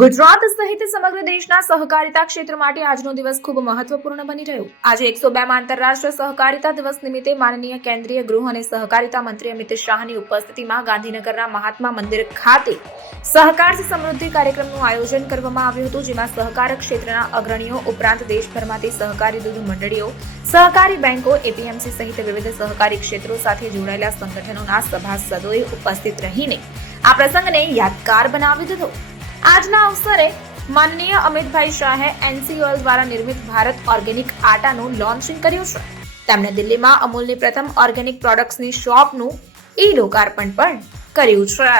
ગુજરાત સહિત સમગ્ર દેશના સહકારિતા ક્ષેત્ર માટે આજનો દિવસ ખૂબ મહત્વપૂર્ણ બની રહ્યો. આજે એકસો બે માં આંતરરાષ્ટ્રીય સહકારિતા દિવસ નિમિત્તે માનનીય કેન્દ્રીય ગૃહ અને સહકારિતા મંત્રી અમિત શાહની ઉપસ્થિતિમાં ગાંધીનગરના મહાત્મા મંદિર ખાતે સહકાર સમૃદ્ધિ કાર્યક્રમનું આયોજન કરવામાં આવ્યું હતું, જેમાં સહકાર ક્ષેત્રના અગ્રણીઓ ઉપરાંત દેશભરમાંથી સહકારી દૂધ મંડળીઓ, સહકારી બેંકો, એપીએમસી સહિત વિવિધ સહકારી ક્ષેત્રો સાથે જોડાયેલા સંગઠનોના સભાસદોએ ઉપસ્થિત રહીને આ પ્રસંગને યાદગાર બનાવી દીધો. આજના અવસરે માનનીય અમિતભાઈ શાહે એનસીઓએલ દ્વારા નિર્મિત ભારત ઓર્ગેનિક આટાનું લોન્ચિંગ કર્યું છે. તેમણે દિલ્હીમાં અમૂલની પ્રથમ ઓર્ગેનિક પ્રોડક્ટ્સની શોપનું ઈ લોકાર્પણ પણ કર્યું છે.